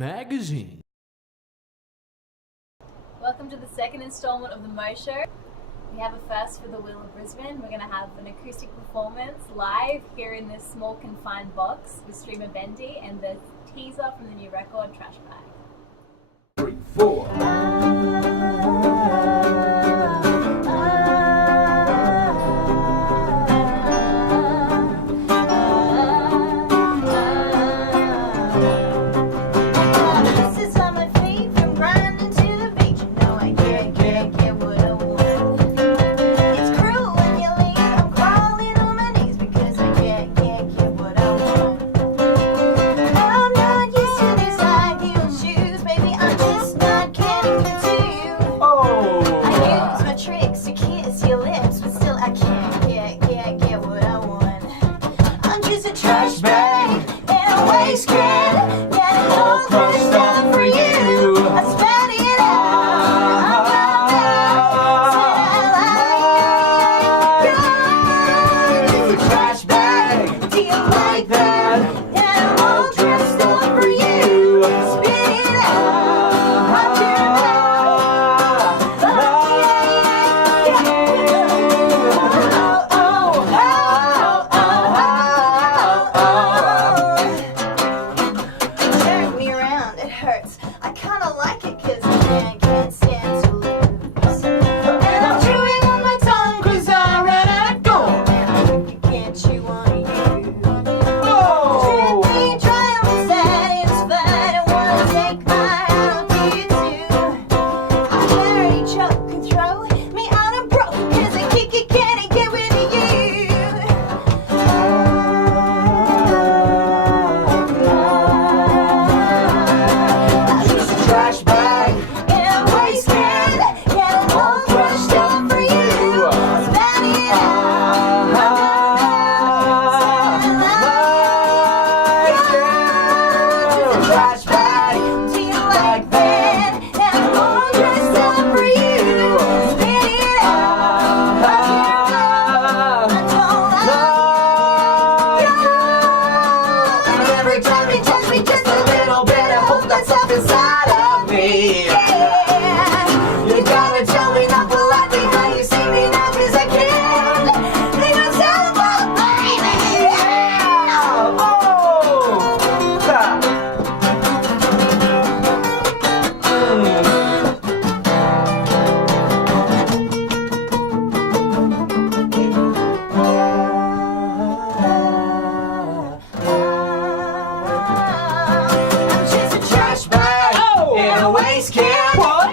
Magazine. Welcome to the second installment of the Mo Show. We have a first for the Wheel of Brisbane. We're going to have an acoustic performance live here in this small confined box with Streamer Bendy and the teaser from the new record, Trash Bag. 3, 4.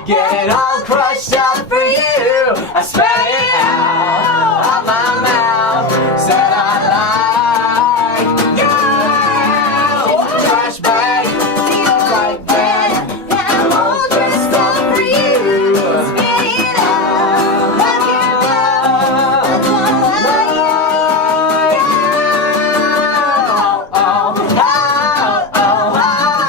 Get it all crushed up for you. I spat it out of my mouth. Said I like you. Trash bag, feel like that. And I'm all dressed up for you. Spit it out like you know. I don't like you. Oh, oh, oh, oh, oh, oh, oh.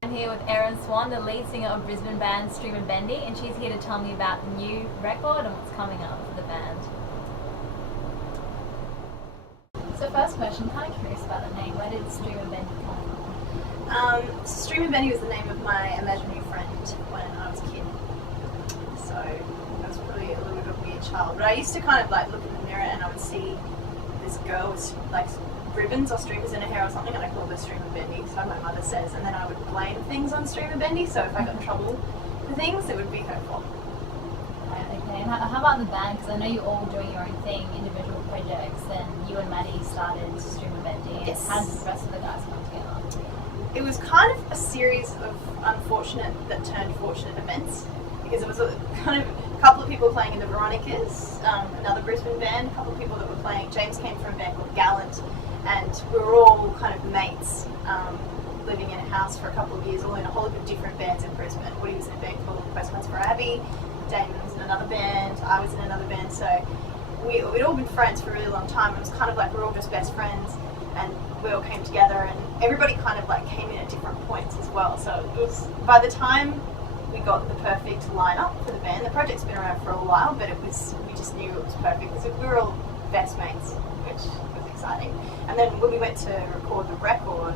I'm here with Erin Swan, the lead singer of Brisbane band Streamer Bendy, and she's here to tell me about the new record and what's coming up for the band. So first question, kind of curious about the name. Where did Streamer Bendy come from? Streamer Bendy was the name of my imaginary friend when I was a kid. So I was probably a little bit of a weird child. But I used to kind of like look in the mirror and I would see this girl with like ribbons or streamers in her hair or something, and I called her Streamer Bendy, so my mother says, and then I would blame things on Streamer Bendy, so if I got in trouble for things, it would be her fault. Right, okay, and how about the band? Because I know you're all doing your own thing, individual projects, and you and Maddie started Streamer Bendy. Yes. How did the rest of the guys come together? It was kind of a series of unfortunate that turned fortunate events, because it was a kind of a couple of people playing in the Veronicas, another Brisbane band, a couple of people that were playing. James came from a band called Gallant, and we were all kind of mates, living in a house for a couple of years, all in a whole heap of different bands in Brisbane. Woody was in a band called Westminster Abbey, Damon was in another band, I was in another band, so we'd all been friends for a really long time. It was kind of like we were all just best friends, and we all came together, and everybody kind of like came in at different points as well. So it was, by the time we got the perfect lineup for the band, the project's been around for a while, but we just knew it was perfect because we were all best mates, which was exciting. And then when we went to record the record,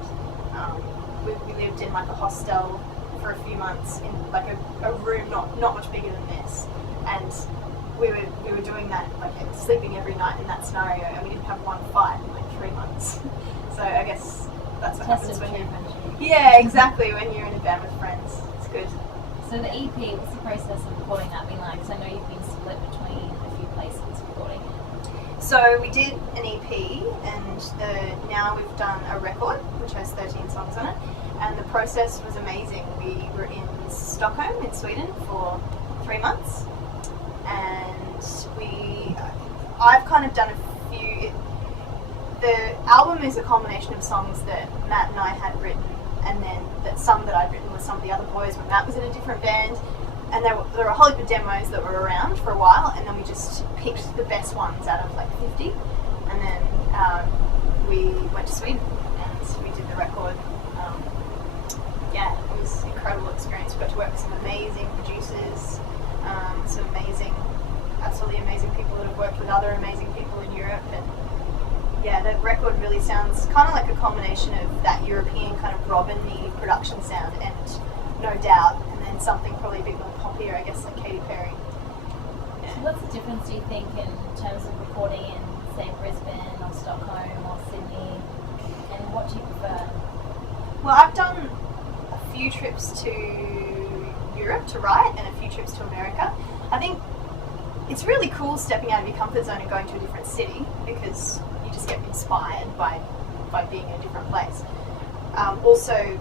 we lived in like a hostel for a few months in like a room not much bigger than this, and we were doing that, like sleeping every night in that scenario, and we didn't have one fight in like 3 months. So I guess that's what happens when you're... Yeah, exactly, when you're in a band with friends. It's good. So the EP, what's the process of recording that been like? Because I know you've been split between a few places recording it. So we did an EP, and now we've done a record which has 13 songs on it, and the process was amazing. We were in Stockholm in Sweden for 3 months, and I've kind of done a few. The album is a combination of songs that Matt and I had written, and then some that I'd written with some of the other boys when Matt was in a different band. And there were a whole heap of demos that were around for a while, and then we just picked the best ones out of like 50, and then we went to Sweden and we did the record. Yeah, it was an incredible experience. We got to work with some amazing producers, some absolutely amazing people that have worked with other amazing people in Europe, and yeah, the record really sounds kind of like a combination of that European kind of Robin-y production sound and No Doubt, and then something probably a bit more poppier, I guess, like Katy Perry. So what's the difference, do you think, in terms of recording in, say, Brisbane or Stockholm or Sydney, and what do you prefer? Well, I've done a few trips to Europe to write and a few trips to America. I think it's really cool stepping out of your comfort zone and going to a different city, because you just get inspired by being in a different place. Also,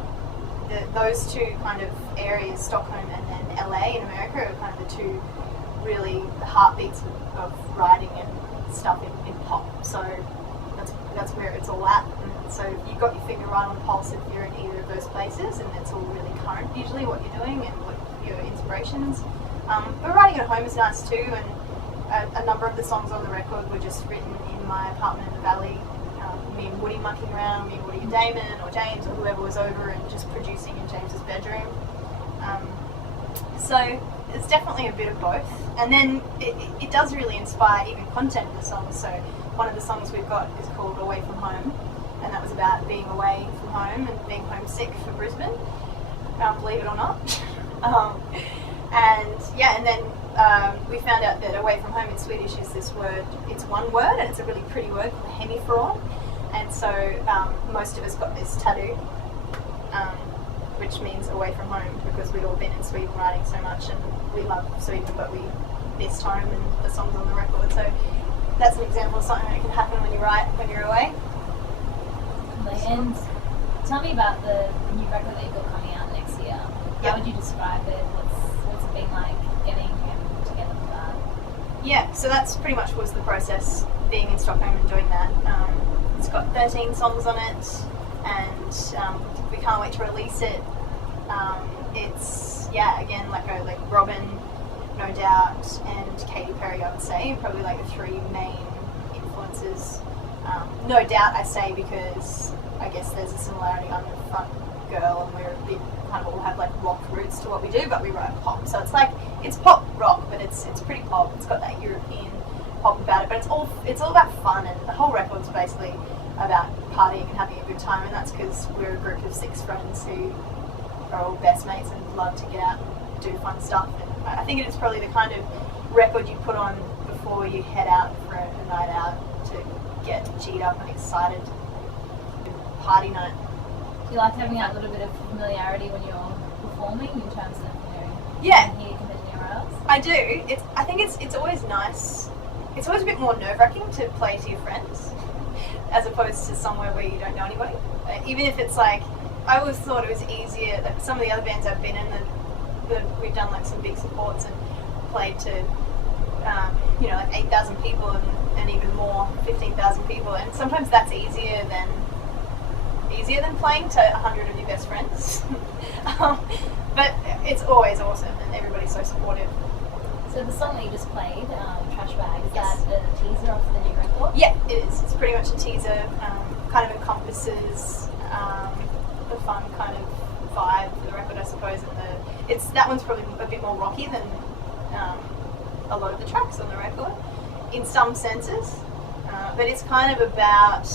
those two kind of areas, Stockholm and then LA in America, are kind of the two really heartbeats of writing and stuff in pop. So that's where it's all at. And so you've got your finger right on the pulse if you're in either of those places, and it's all really current usually what you're doing and what your inspirations. But writing at home is nice too, and a number of the songs on the record were just written in my apartment in the valley. Me and Woody mucking around, me and Woody and Damon or James or whoever was over, and just producing in James's bedroom. So it's definitely a bit of both. And then it does really inspire even content in the songs. So one of the songs we've got is called Away From Home, and that was about being away from home and being homesick for Brisbane, believe it or not. And then we found out that away from home in Swedish is this word, it's one word, and it's a really pretty word called hemifrån. And so most of us got this tattoo, which means away from home, because we'd all been in Sweden writing so much, and we love Sweden, but we missed home and the songs on the record. So that's an example of something that can happen when you write when you're away. And tell me about the new record that you've got coming out next year. How would you describe it? What's it been like getting together for that? Yeah, so that's pretty much was the process, being in Stockholm and doing that. It's got 13 songs on it, and we can't wait to release it. It's, again, like Robin, No Doubt, and Katy Perry, I would say, probably like the three main influences. No Doubt, I say, because I guess there's a similarity. I'm a front girl, and we're a bit, kind of all have like rock roots to what we do, but we write pop. So it's like, it's pop rock, but it's pretty pop. It's got that European pop about it, but it's all about fun, and the whole record's basically about partying and having a good time, and that's because we're a group of 6 friends who are all best mates and love to get out and do fun stuff. And I think it is probably the kind of record you put on before you head out for a night out to get G'd up and excited. Party night. Do you like having that little bit of familiarity when you're performing in terms of, Yeah. here compared to anywhere else? I do. I think it's always nice. It's always a bit more nerve-wracking to play to your friends as opposed to somewhere where you don't know anybody. Even if it's like, I always thought it was easier, like some of the other bands I've been in, we've done like some big supports and played to, like 8,000 people and even more, 15,000 people, and sometimes that's easier than playing to 100 of your best friends. But it's always awesome, and everybody's so supportive. So the song that you just played, Trash Bag, is that a teaser off the new record? Yeah, it is. It's pretty much a teaser. Kind of encompasses the fun kind of vibe of the record, I suppose. And that one's probably a bit more rocky than a lot of the tracks on the record, in some senses. But it's kind of about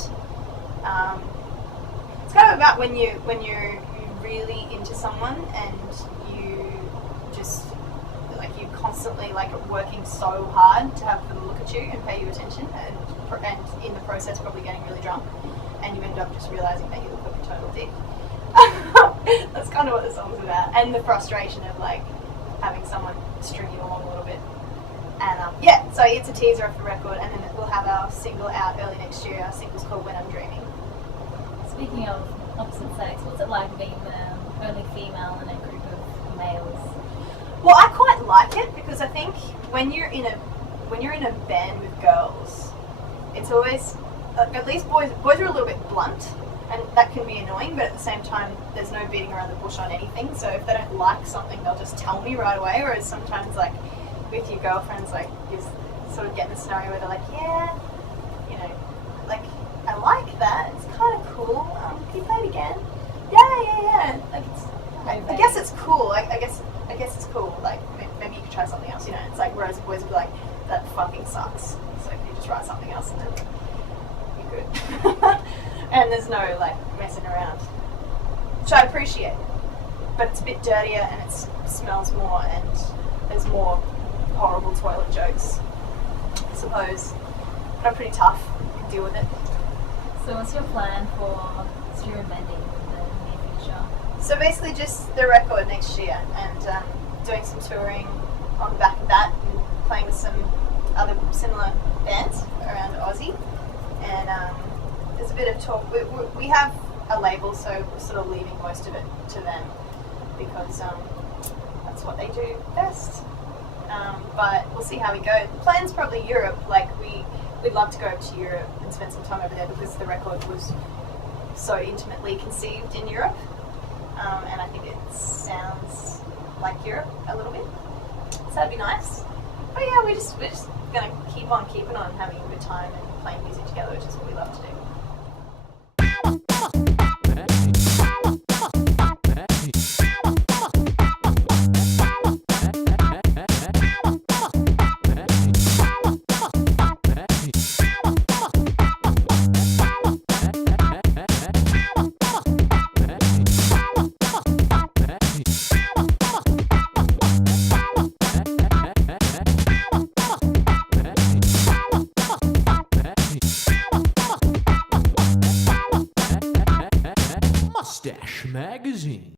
when you're really into someone and you just like you're constantly like working so hard to have them look at you and pay you attention, and in the process probably getting really drunk, and you end up just realizing that you look like a total dick. That's kind of what the song's about, and the frustration of like having someone string you along a little bit. And so it's a teaser of the record, and then we'll have our single out early next year. Our single's called When I'm Dreaming. Speaking of opposite sex, what's it like being the only female in a group of males? Well, I quite like it because I think when you're in a band with girls, it's always at least boys are a little bit blunt, and that can be annoying. But at the same time, there's no beating around the bush on anything. So if they don't like something, they'll just tell me right away. Whereas sometimes, like with your girlfriends, like you sort of get in a scenario where they're like, yeah, you know, like I like that. It's kind of cool. Can you play it again? Yeah. Like I guess it's cool. I guess it's cool. Like maybe you could try something else. You know, it's like whereas boys would be like, that fucking sucks. So you just write something else and then you're good. And there's no like messing around, which I appreciate. But it's a bit dirtier and it smells more, and there's more horrible toilet jokes, I suppose. But I'm pretty tough. I can deal with it. So what's your plan for Streamer Bendy in the near future? So basically just the record next year, and doing some touring on the back of that, and playing with some other similar bands around Aussie. And there's a bit of talk. We have a label, so we're sort of leaving most of it to them because that's what they do best. But we'll see how we go. The plan's probably Europe. Like we'd love to go to Europe and spend some time over there because the record was so intimately conceived in Europe, and I think it sounds like Europe a little bit. So that'd be nice. But yeah, we're just gonna keep on keeping on having a good time and playing music together, which is what we love to do. Magazine.